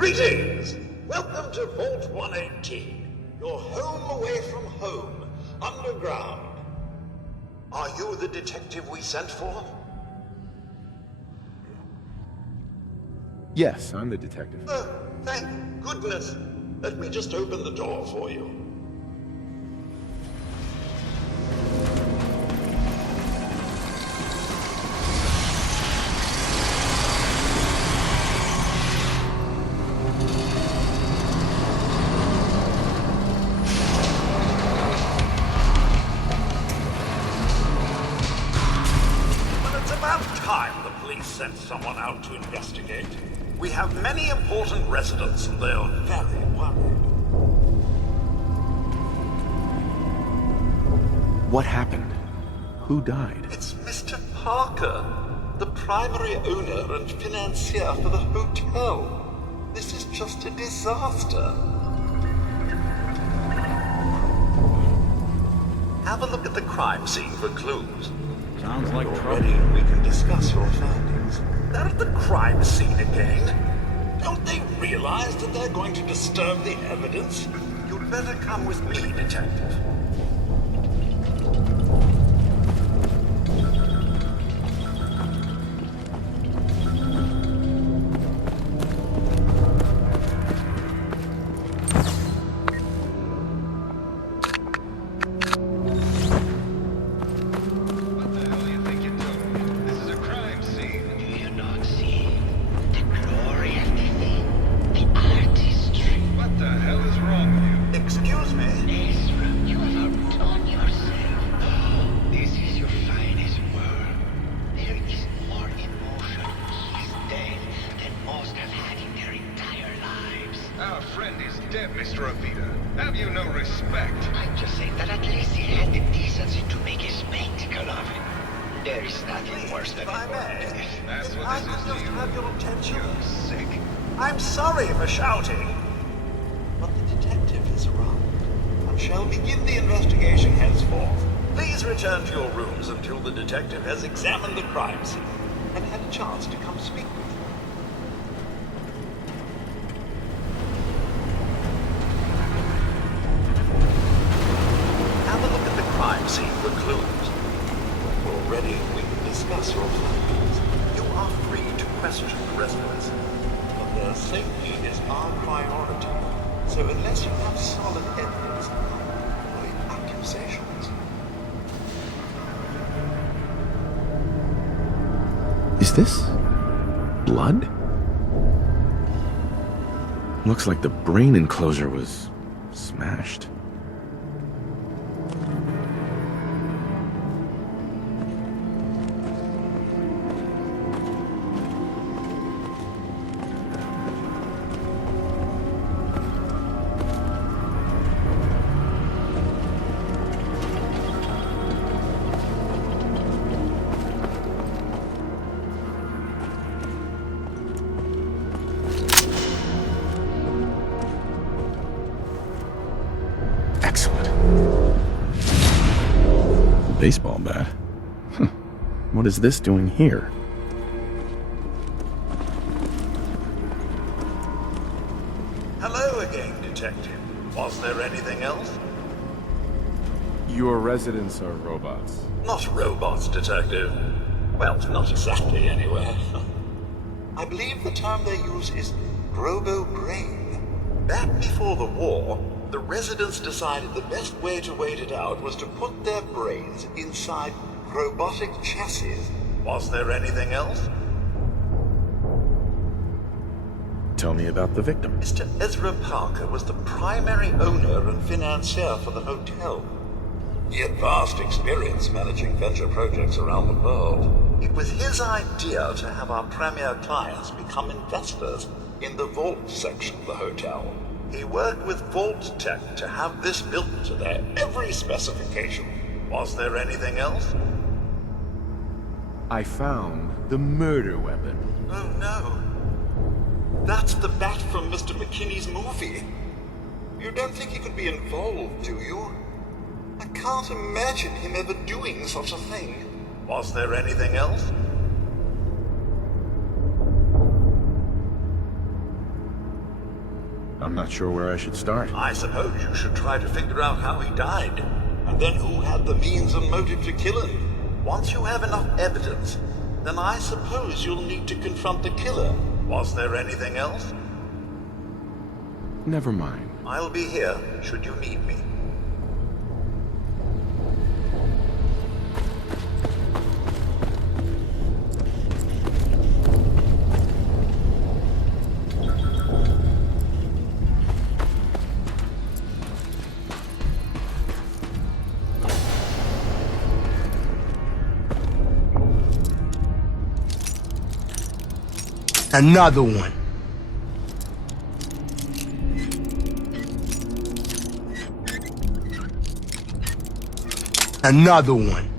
Greetings! Welcome to Vault 118, your home away from home, underground. Are you the detective we sent for? Yes, I'm the detective. Oh, thank goodness. Let me just open the door for you. Sent someone out to investigate. We have many important residents and they're very worried. What happened? Who died? It's Mr. Parker, the primary owner and financier for the hotel. This is just a disaster. Have a look at the crime scene for clues. Sounds like trouble. Already, we can discuss your findings. They're at the crime scene again. Don't they realize that they're going to disturb the evidence? You'd better come with me, detective. I'm sorry for shouting, but the detective has arrived and shall begin the investigation henceforth. Please return to your rooms until the detective has examined the crime scene and had a chance to come speak with you. Have a look at the crime scene for clues. Already, we can discuss your findings. You are free to question the residents. Their safety is our priority, so unless you have solid evidence, avoid accusations. Is this blood? Looks like the brain enclosure was smashed. Baseball bat? What is this doing here? Hello again, detective. Was there anything else? Your residents are robots. Not robots, detective. Well, not exactly, anyway. I believe the term they use is robo-brain. Back before the war, the residents decided the best way to wait it out was to put their brains inside robotic chassis. Was there anything else? Tell me about the victim. Mr. Ezra Parker was the primary owner and financier for the hotel. He had vast experience managing venture projects around the world. It was his idea to have our premier clients become investors in the vault section of the hotel. He worked with Vault Tech to have this built to their every specification. Was there anything else? I found the murder weapon. Oh no. That's the bat from Mr. McKinney's movie. You don't think he could be involved, do you? I can't imagine him ever doing such a thing. Was there anything else? I'm not sure where I should start. I suppose you should try to figure out how he died, and then who had the means and motive to kill him. Once you have enough evidence, then I suppose you'll need to confront the killer. Was there anything else? Never mind. I'll be here, should you need me. Another one. Another one.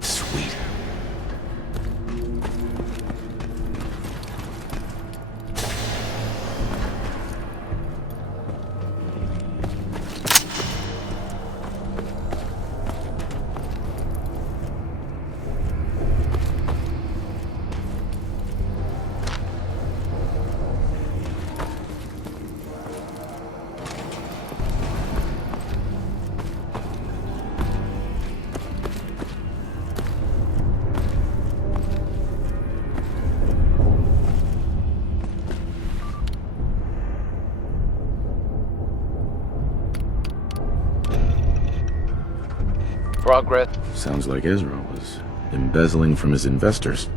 Sweet. Progress. Sounds like Ezra was embezzling from his investors.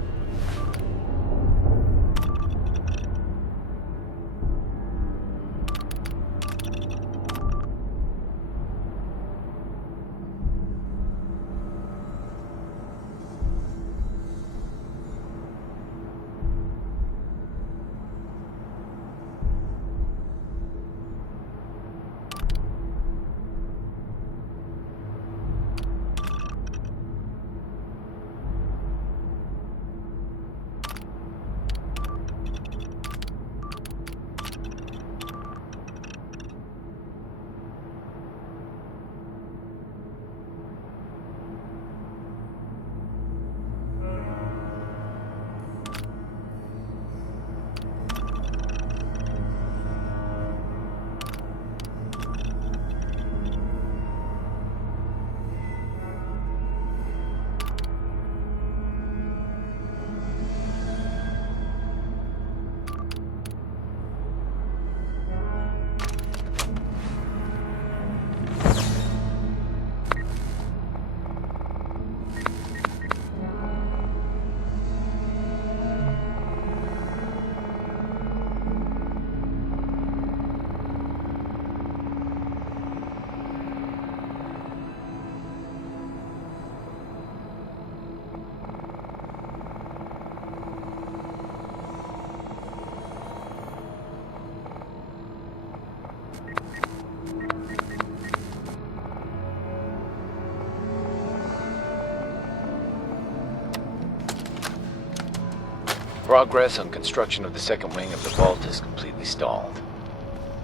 Progress on construction of the second wing of the vault is completely stalled.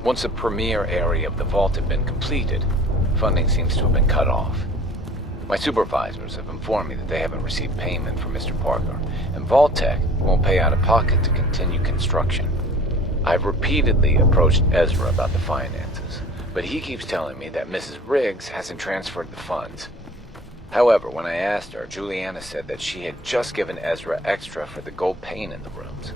Once the premier area of the vault had been completed, funding seems to have been cut off. My supervisors have informed me that they haven't received payment from Mr. Parker, and Vault-Tec won't pay out of pocket to continue construction. I've repeatedly approached Ezra about the finances, but he keeps telling me that Mrs. Riggs hasn't transferred the funds. However, when I asked her, Juliana said that she had just given Ezra extra for the gold paint in the rooms.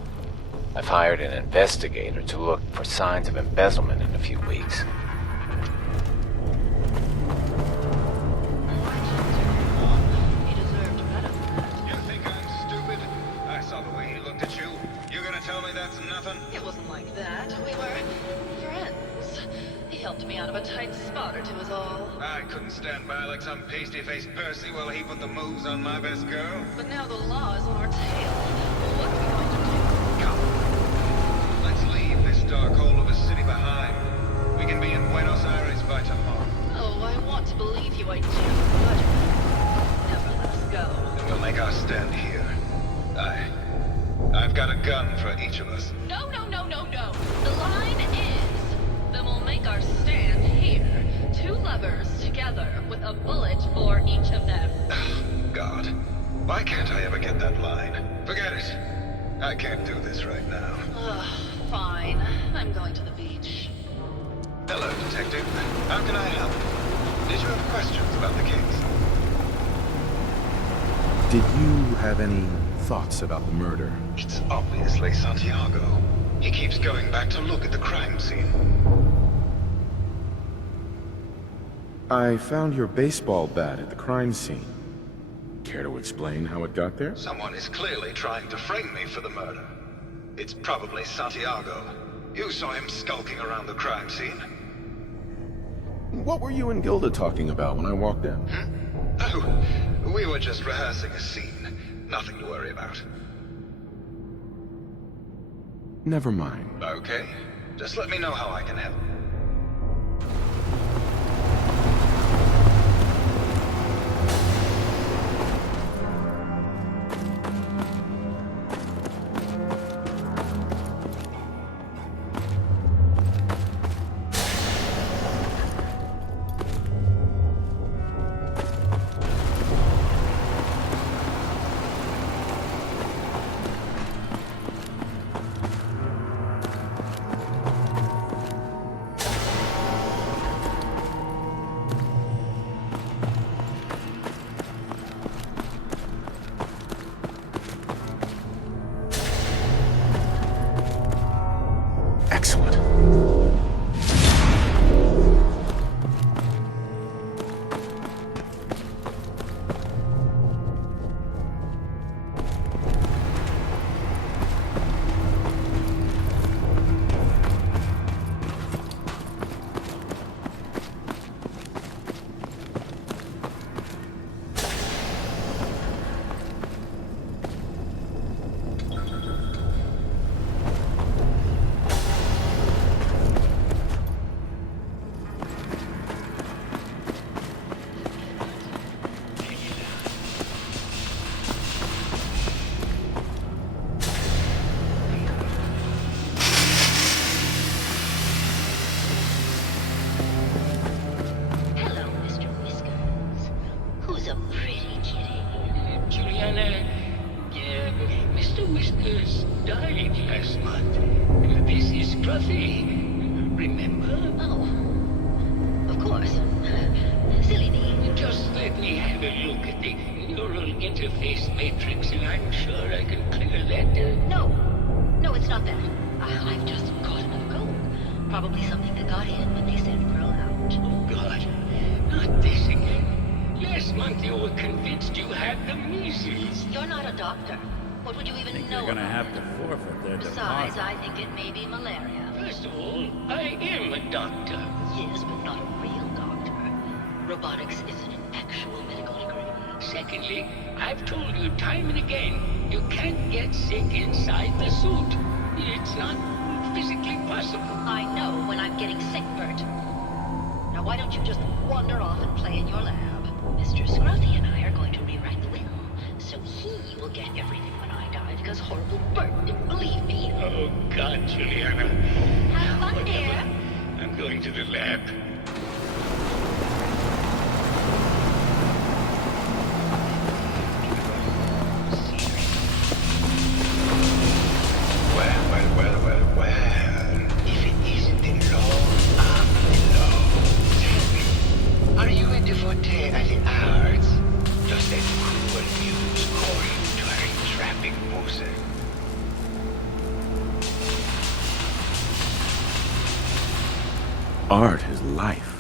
I've hired an investigator to look for signs of embezzlement in a few weeks. He deserved better. You think I'm stupid? I saw the way he looked at you. You're gonna tell me that's nothing? It wasn't like that. We were friends. He helped me out of a tight spot or two is all. I couldn't stand by like some pasty-faced Percy while he put the moves on my best girl. But now the law is on our tail. What are we going to do? Come. Let's leave this dark hole of a city behind. We can be in Buenos Aires by tomorrow. Oh, I want to believe you, I do, but never let us go. And we'll make our stand here. I've got a gun for each of us. No, no, no, no, no. The line is, then we'll make our stand here. Two lovers together with a bullet for each of them. God. Why can't I ever get that line? Forget it. I can't do this right now. Ugh, fine. I'm going to the beach. Hello, Detective. How can I help? Did you have questions about the case? Did you have any thoughts about the murder? It's obviously Santiago. He keeps going back to look at the crime scene. I found your baseball bat at the crime scene. Care to explain how it got there? Someone is clearly trying to frame me for the murder. It's probably Santiago. You saw him skulking around the crime scene. What were you and Gilda talking about when I walked in? Oh, we were just rehearsing a scene. Nothing to worry about. Never mind. Okay. Just let me know how I can help. Excellent. Hello, Mr. Whiskers. Who's a pretty kitty? Juliana, Mr. Whiskers died last month. This is Scruffy. Remember? Oh, of course. Silly me. Just let me have a look at the neural interface matrix, and I'm sure I can clear that. No. No, it's not that. I've just caught another gold. Probably something that got in when they sent Pearl out. Oh, God. Not this again. Last month you were convinced you had the measles. You're not a doctor. What would you even know? They're gonna about have to forfeit their Besides, deposit. I think it may be malaria. First of all, I am a doctor. Yes, but not a real doctor. Robotics isn't an actual medical degree. Secondly, I've told you time and again, you can't get sick inside the suit. It's not physically possible. I know when I'm getting sick, Bert. Now why don't you just wander off and play in your lab? Mr. Scruffy and I are going to rewrite the will, so he will get everything when I die, because horrible Bert didn't believe me. Oh, God, Juliana. Have fun, dear. I'm going to the lab. Well. If it isn't the law of the law. Tell me, are you a devotee of the arts? Does that cruel news call you to her entrapping bosom? Art is life.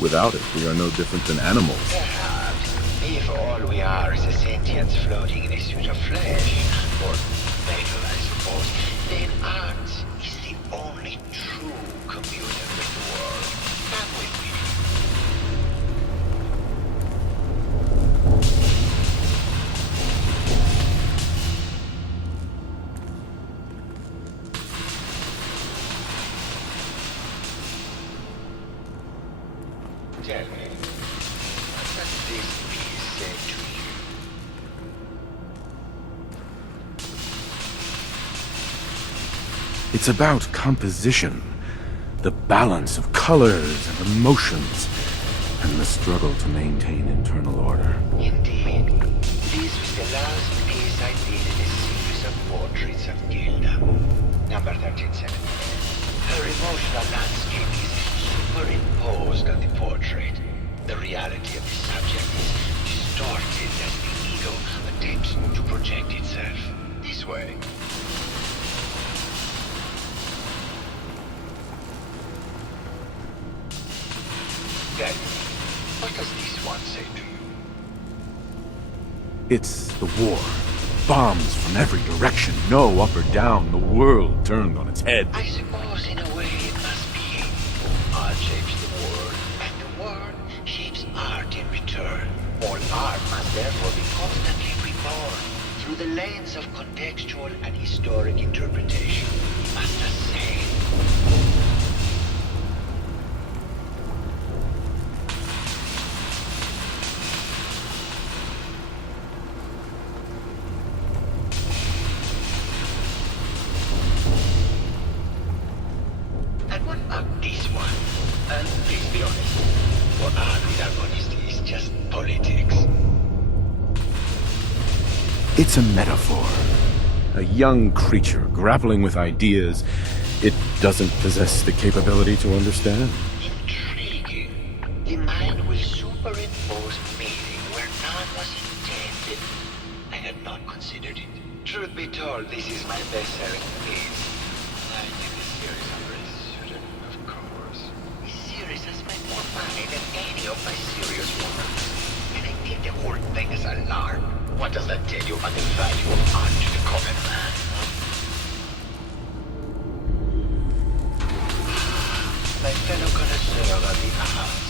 Without it, we are no different than animals. Perhaps, if all we are is a sentience floating in a suit of flesh, or metal, I suppose, then art is the only true communion with the world. Come with me. Tell me, what does this piece say to you? It's about composition, the balance of colors and emotions, and the struggle to maintain internal order. Indeed. This was the last piece I did in a series of portraits of Gilda. Number 1370. Her emotional landscape is superimposed on the portrait. The reality of the subject is distorted as the ego attempts to project itself. This way. Then, what does this one say to you? It's the war. Bombs from every direction, no up or down, the world turned on its head. I suppose in a way it must be. Art shapes the world, and the world shapes art in return. All art must therefore be constantly reborn through the lens of contextual and historic interpretation. We must just say. And what about this one? And please be honest. For art without honesty is just politics. It's a metaphor. A young creature grappling with ideas it doesn't possess the capability to understand. Intriguing. The mind will superimpose meaning where none was intended. I had not considered it. Truth be told, this is my best-selling piece. I think the series under a pseudonym, of course. This series has made more money than any of my serious works. And I think the whole thing is a lark. What does that tell you about the value of art to the common man? My fellow connoisseur of the arts,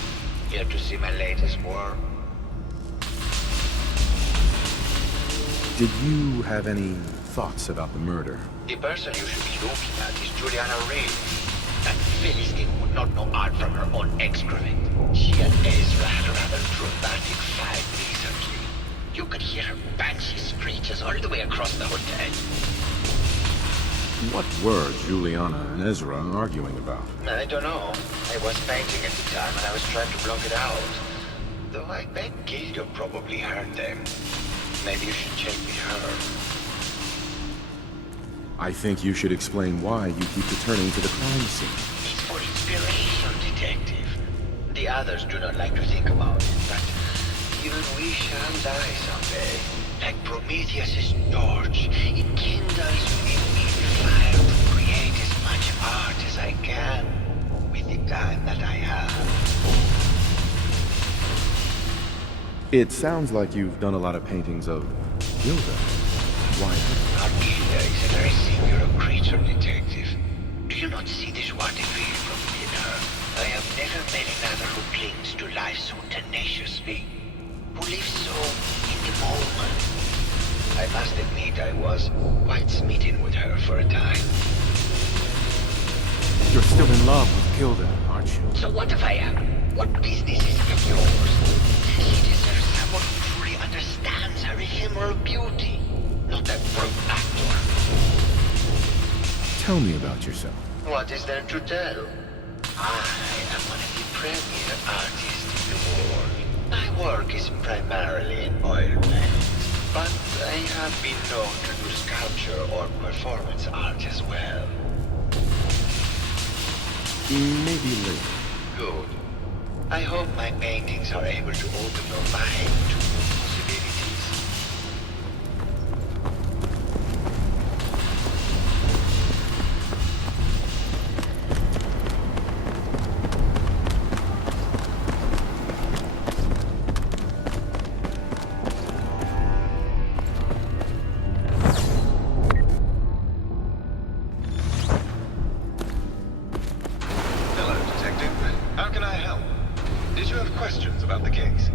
here to see my latest work. Did you have any thoughts about the murder? The person you should be looking at is Juliana Reed. That Philistine would not know art from her own excrement. She and Ezra had a rather dramatic fight recently. You could hear her banshee screeches all the way across the hotel. What were Juliana and Ezra arguing about? I don't know. I was painting at the time and I was trying to block it out. Though I bet Gilda probably heard them. Maybe you should check with her. I think you should explain why you keep returning to the crime scene. It's for inspiration, detective. The others do not like to think about it, but even we shall die someday. Like Prometheus's torch, it kindles within me the fire to create as much art as I can with the time that I have. It sounds like you've done a lot of paintings of Gilda. Why? Our Gilda is a very singular creature, detective. Do you not see the joie de vivre from within her? I have never met another who clings to life so tenaciously, who lives so in the moment. I must admit I was quite smitten with her for a time. You're still in love with Gilda, aren't you? So what if I am? What business is it of yours? She deserves someone who truly understands her ephemeral beauty, not that broke actor. Tell me about yourself. What is there to tell? I am one of the premier artists in the world. My work is primarily in oil paint, but I have been known to do sculpture or performance art as well. Maybe later. Good. I hope my paintings are able to open your mind to new possibilities. Hello, Detective. How can I help? Did you have questions about the case?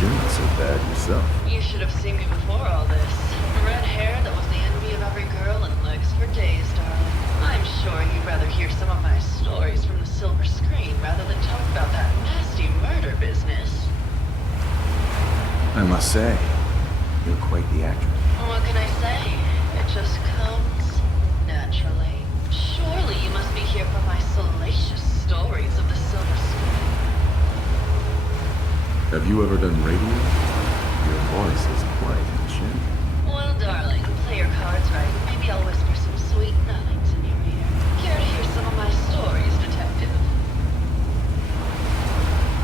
You're not so bad yourself. You should have seen me before all this. Red hair that was the envy of every girl and legs for days, darling. I'm sure you'd rather hear some of my stories from the silver screen rather than talk about that nasty murder business. I must say, you're quite the actress. What can I say? It just comes naturally. Surely you must be here for my salacious stories of the silver screen. Have you ever done radio? Your voice is quite enchanting. Well, darling, play your cards right. Maybe I'll whisper some sweet nothings in your ear. Care to hear some of my stories, detective?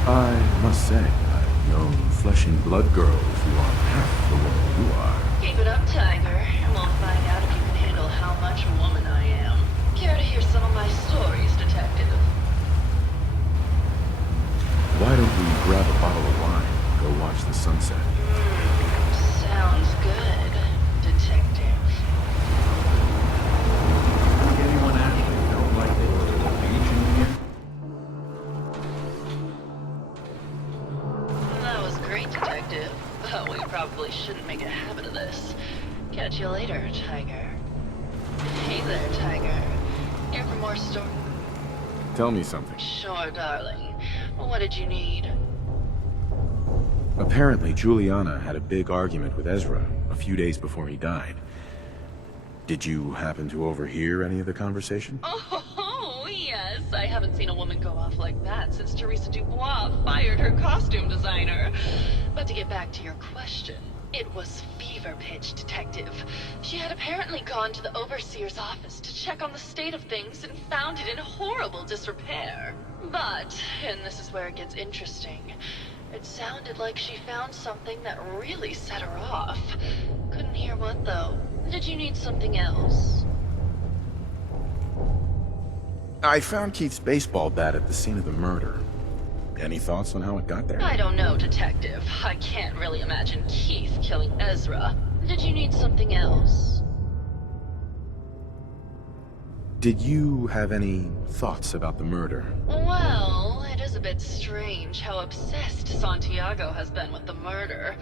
I must say, I've known flesh and blood girls who are half the woman you are. Keep it up, Tiger, and we'll find out if you can handle how much woman I am. Care to hear some of my stories, detective? Why don't we grab a bottle of wine and go watch the sunset? Sounds good, detective. Think anyone actually felt like they were at the beach in here? That was great, detective. But we probably shouldn't make a habit of this. Catch you later, Tiger. Hey there, Tiger. Here for more stories? Tell me something. Sure, darling. What did you need? Apparently, Juliana had a big argument with Ezra a few days before he died. Did you happen to overhear any of the conversation? Oh, yes. I haven't seen a woman go off like that since Teresa Dubois fired her costume designer. But to get back to your question, it was fever pitch, detective. She had apparently gone to the overseer's office to check on the state of things and found it in horrible disrepair. But, and this is where it gets interesting, it sounded like she found something that really set her off. Couldn't hear what, though. Did you need something else? I found Keith's baseball bat at the scene of the murder. Any thoughts on how it got there? I don't know, detective. I can't really imagine Keith killing Ezra. Did you need something else? Did you have any thoughts about the murder? Well, it is a bit strange how obsessed Santiago has been with the murder.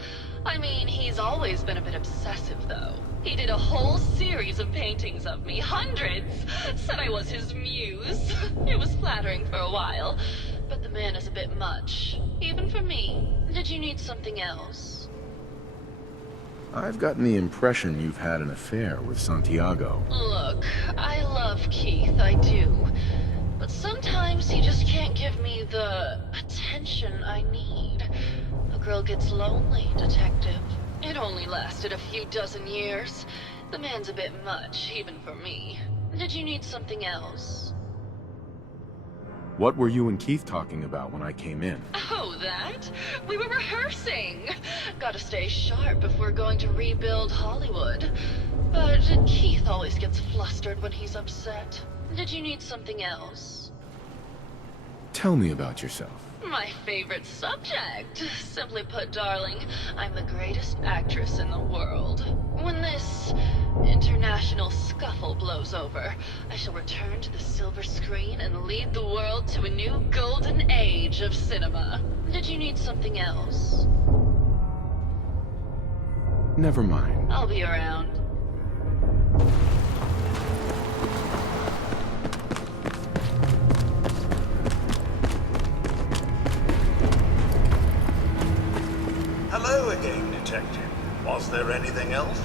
I mean, he's always been a bit obsessive, though. He did a whole series of paintings of me, hundreds. Said I was his muse. It was flattering for a while, but the man is a bit much. Even for me. Did you need something else? I've gotten the impression you've had an affair with Santiago. Look, I love Keith, I do. But sometimes he just can't give me the attention I need. A girl gets lonely, detective. It only lasted a few dozen years. The man's a bit much, even for me. Did you need something else? What were you and Keith talking about when I came in? Oh, that? We were rehearsing. Gotta stay sharp if we're going to rebuild Hollywood. But Keith always gets flustered when he's upset. Did you need something else? Tell me about yourself. My favorite subject. Simply put, darling, I'm the greatest actress in the world. When this international scuffle blows over, I shall return to the silver screen and lead the world to a new golden age of cinema. Did you need something else? Never mind. I'll be around. Hello again, Detective. Was there anything else?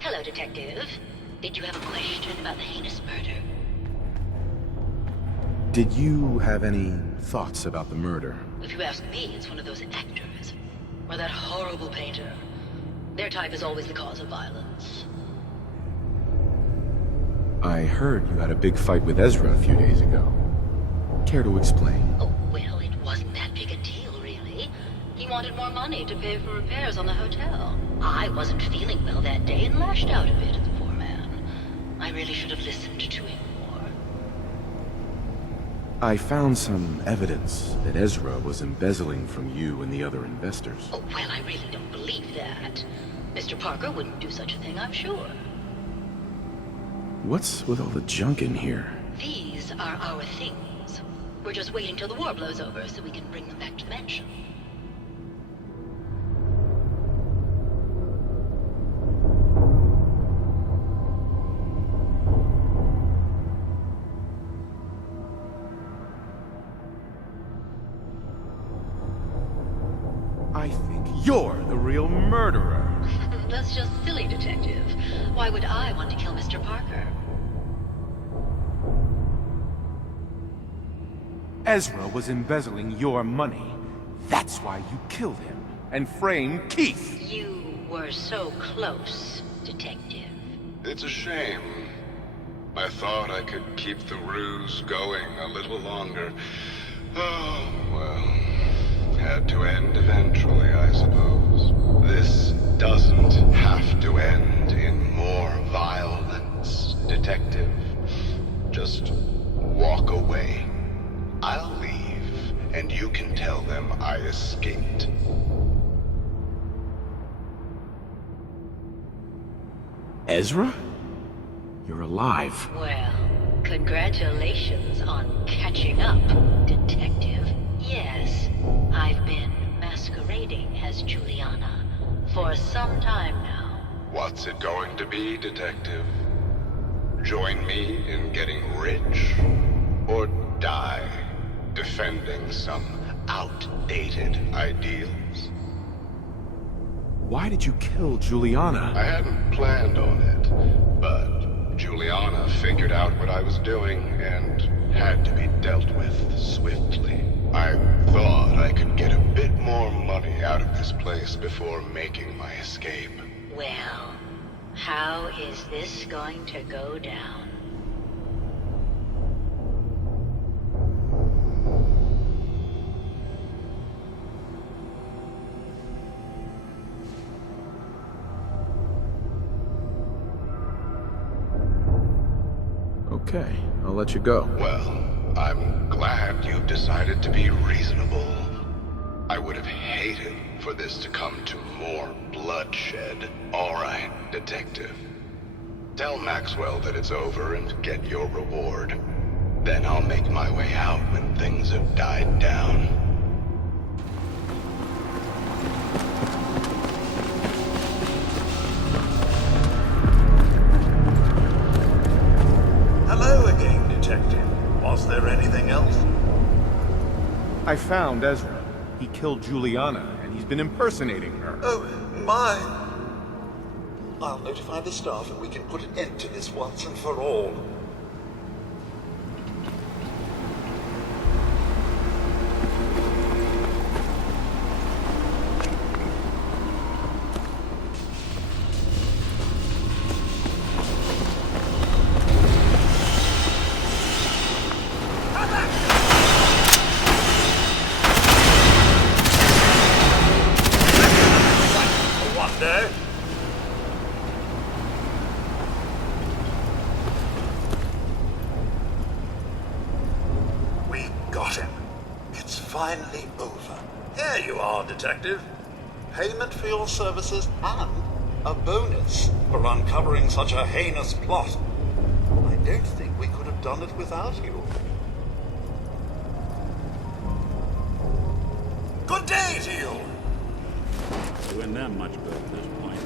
Hello, Detective. Did you have a question about the heinous murder? Did you have any thoughts about the murder? If you ask me, it's one of those actors. Or that horrible painter. Their type is always the cause of violence. I heard you had a big fight with Ezra a few days ago. Care to explain? Oh, well, it wasn't that big a deal, really. He wanted more money to pay for repairs on the hotel. I wasn't feeling well that day and lashed out a bit at the poor man. I really should have listened to him more. I found some evidence that Ezra was embezzling from you and the other investors. Oh, well, I really don't believe that. Mr. Parker wouldn't do such a thing, I'm sure. What's with all the junk in here? These are our things. We're just waiting till the war blows over so we can bring them back to the mansion. I think you're the real murderer. That's just silly, Detective. Why would I want to kill Mr. Parker? Ezra was embezzling your money. That's why you killed him and framed Keith. You were so close, Detective. It's a shame. I thought I could keep the ruse going a little longer. Oh, well. Had to end eventually, I suppose. This doesn't have to end in more violence, Detective. Just walk away. I'll leave, and you can tell them I escaped. Ezra? You're alive. Well, congratulations on catching up, Detective. Yes, I've been masquerading as Juliana for some time now. What's it going to be, Detective? Join me in getting rich? Or die defending some outdated ideals? Why did you kill Juliana? I hadn't planned on it, but Juliana figured out what I was doing and had to be dealt with swiftly. I thought I could get a bit more money out of this place before making my escape. Well, how is this going to go down? Okay, I'll let you go. Well, I'm glad you've decided to be reasonable. I would have hated for this to come to more bloodshed. All right, Detective. Tell Maxwell that it's over and get your reward. Then I'll make my way out when things have died down. Hello again, Detective. Was there anything else? I found Ezra. He killed Juliana, and he's been impersonating her. Oh, my. I'll notify the staff and we can put an end to this once and for all. One day. We got him. It's finally over. Here you are, Detective. Payment for your services and a bonus for uncovering such a heinous plot. I don't think we could have done it without you. Good day to you. Doing that much good at this point.